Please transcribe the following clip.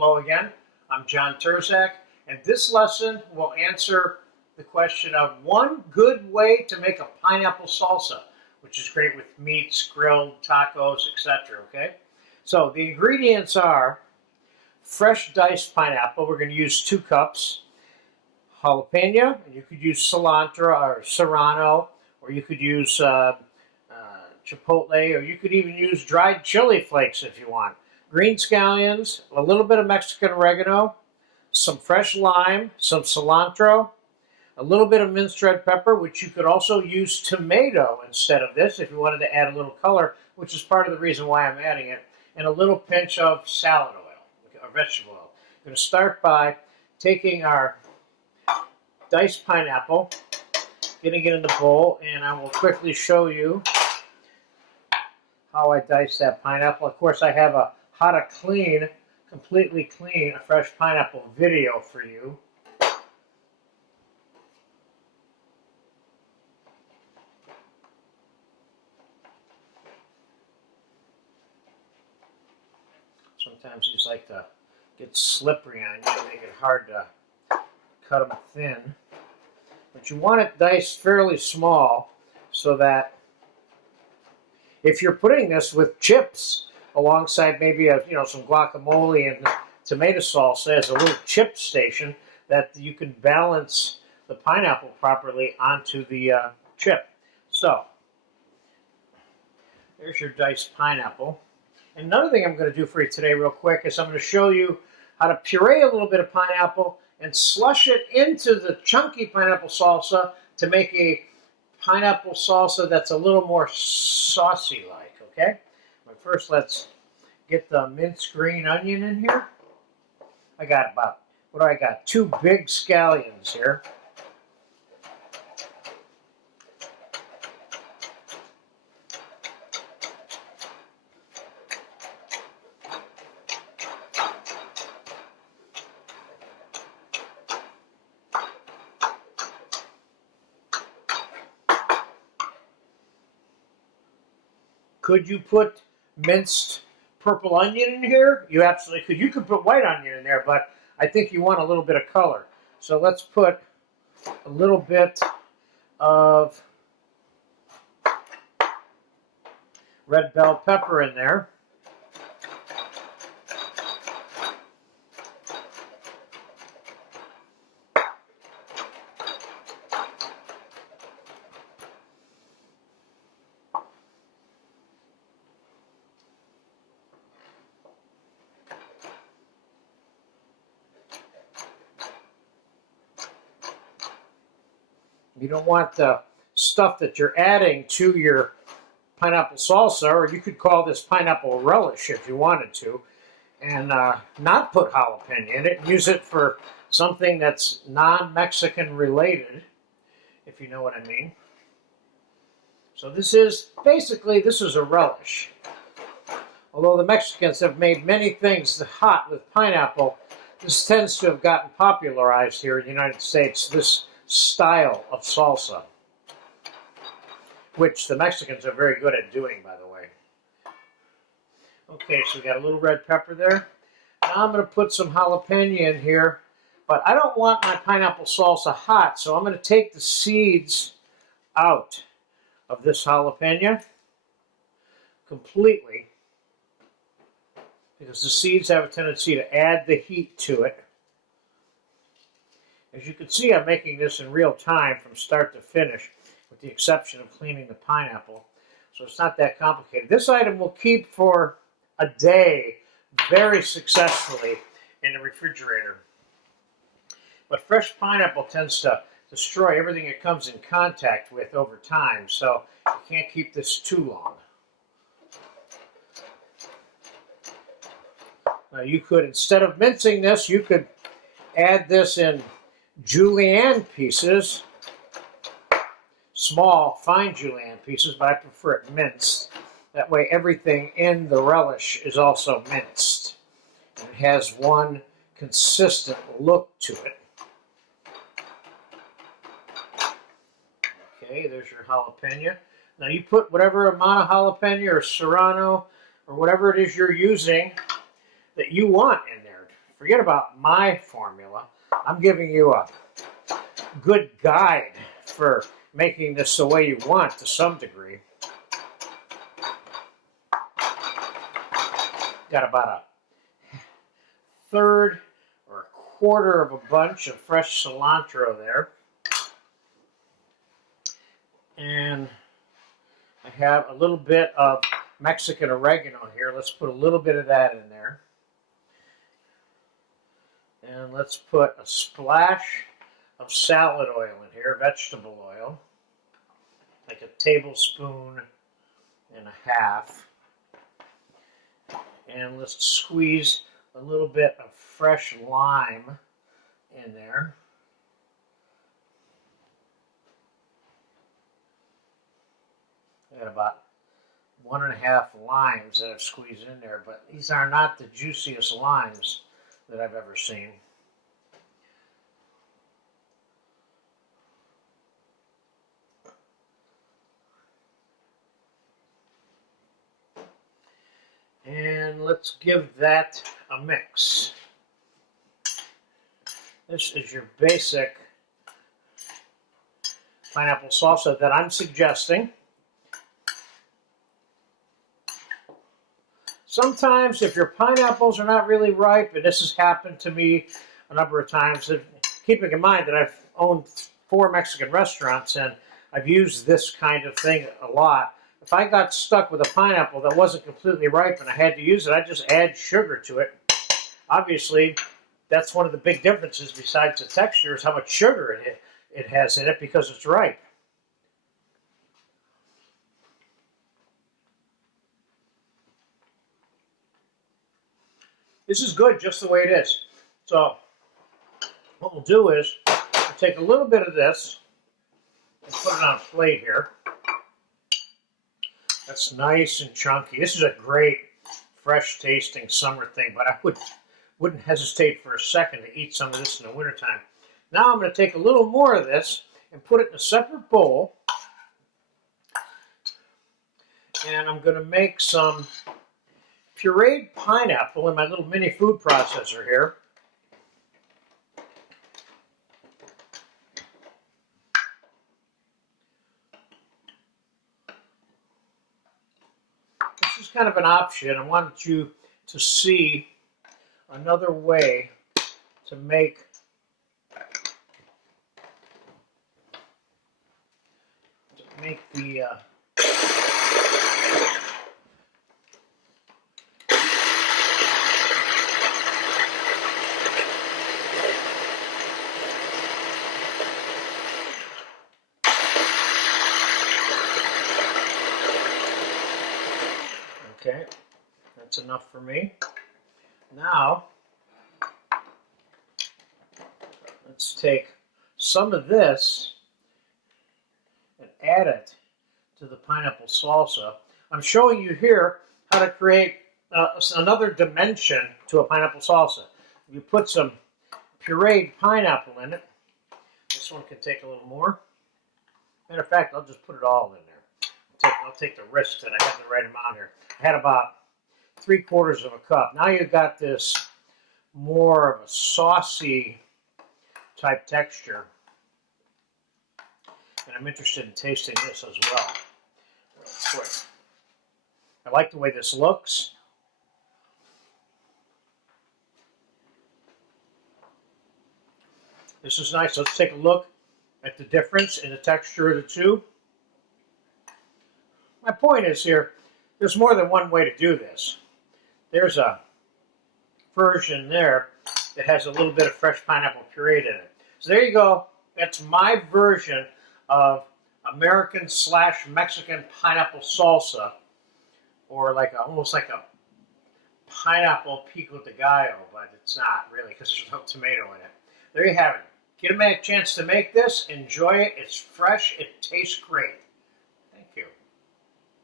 Hello again, I'm John Terzak, and this lesson will answer the question of one good way to make a pineapple salsa, which is great with meats, grilled, tacos, etc. Okay? So the ingredients are fresh diced pineapple. We're going to use 2 cups. Jalapeno, and you could use cilantro or serrano, or you could use chipotle, or you could even use dried chili flakes if you want. Green scallions, a little bit of Mexican oregano, some fresh lime, some cilantro, a little bit of minced red pepper, which you could also use tomato instead of this if you wanted to add a little color, which is part of the reason why I'm adding it, and a little pinch of salad oil, or vegetable oil. I'm going to start by taking our diced pineapple, getting it in the bowl, and I will quickly show you how I dice that pineapple. Of course, I have a how to clean, completely clean a fresh pineapple video for you. Sometimes these like to get slippery on you, make it hard to cut them thin. But you want it diced fairly small so that if you're putting this with chips alongside maybe some guacamole and tomato salsa as a little chip station, that you can balance the pineapple properly onto the chip. So there's your diced pineapple. And another thing I'm going to do for you today real quick is I'm going to show you how to puree a little bit of pineapple and slush it into the chunky pineapple salsa to make a pineapple salsa that's a little more saucy-like, okay? But first, let's get the minced green onion in here. I got about, 2 big scallions here. Could you put minced purple onion in here? You absolutely could. You could put white onion in there, but I think you want a little bit of color. So let's put a little bit of red bell pepper in there. You don't want the stuff that you're adding to your pineapple salsa, or you could call this pineapple relish if you wanted to, and not put jalapeno in it. Use it for something that's non-Mexican related, if you know what I mean. So this is a relish. Although the Mexicans have made many things hot with pineapple, this tends to have gotten popularized here in the United States, this style of salsa, which the Mexicans are very good at doing, by the way. Okay, so we got a little red pepper there. Now I'm going to put some jalapeno in here, but I don't want my pineapple salsa hot, so I'm going to take the seeds out of this jalapeno completely, because the seeds have a tendency to add the heat to it. As you can see, I'm making this in real time from start to finish, with the exception of cleaning the pineapple. So it's not that complicated. This item will keep for a day very successfully in the refrigerator. But fresh pineapple tends to destroy everything it comes in contact with over time, so you can't keep this too long. Now you could, instead of mincing this, you could add this in julienne pieces, small, fine julienne pieces, but I prefer it minced. That way everything in the relish is also minced. And it has one consistent look to it. Okay, there's your jalapeno. Now you put whatever amount of jalapeno or serrano or whatever it is you're using that you want in there. forget about my formula. I'm giving you a good guide for making this the way you want to some degree. Got about a third or a quarter of a bunch of fresh cilantro there. And I have a little bit of Mexican oregano here. Let's put a little bit of that in there. And let's put a splash of salad oil in here, vegetable oil, like a tablespoon and a half. And let's squeeze a little bit of fresh lime in there. I got about 1.5 limes that I've squeezed in there, but these are not the juiciest limes that I've ever seen. And let's give that a mix. This is your basic pineapple salsa that I'm suggesting. Sometimes if your pineapples are not really ripe, and this has happened to me a number of times, keeping in mind that I've owned 4 Mexican restaurants and I've used this kind of thing a lot. If I got stuck with a pineapple that wasn't completely ripe and I had to use it, I'd just add sugar to it. Obviously, that's one of the big differences besides the texture is how much sugar it has in it because it's ripe. This is good just the way it is. So what we'll do is we'll take a little bit of this and put it on a plate here. That's nice and chunky. This is a great fresh tasting summer thing, but I wouldn't hesitate for a second to eat some of this in the wintertime. Now I'm going to take a little more of this and put it in a separate bowl. And I'm going to make some pureed pineapple in my little mini food processor here. This is kind of an option. I wanted you to see another way to make the okay, that's enough for me. Now, let's take some of this and add it to the pineapple salsa. I'm showing you here how to create another dimension to a pineapple salsa. You put some pureed pineapple in it. This one can take a little more. Matter of fact, I'll just put it all in there. I'll take the risk that I have the right amount here. I had about 3/4 of a cup. Now you've got this more of a saucy type texture. And I'm interested in tasting this as well. Real quick. I like the way this looks. This is nice. Let's take a look at the difference in the texture of the two. My point is here, there's more than one way to do this. There's a version there that has a little bit of fresh pineapple puree in it. So there you go. That's my version of American/Mexican pineapple salsa, or almost like a pineapple pico de gallo, but it's not really because there's no tomato in it. There you have it. Get a chance to make this. Enjoy it. It's fresh. It tastes great.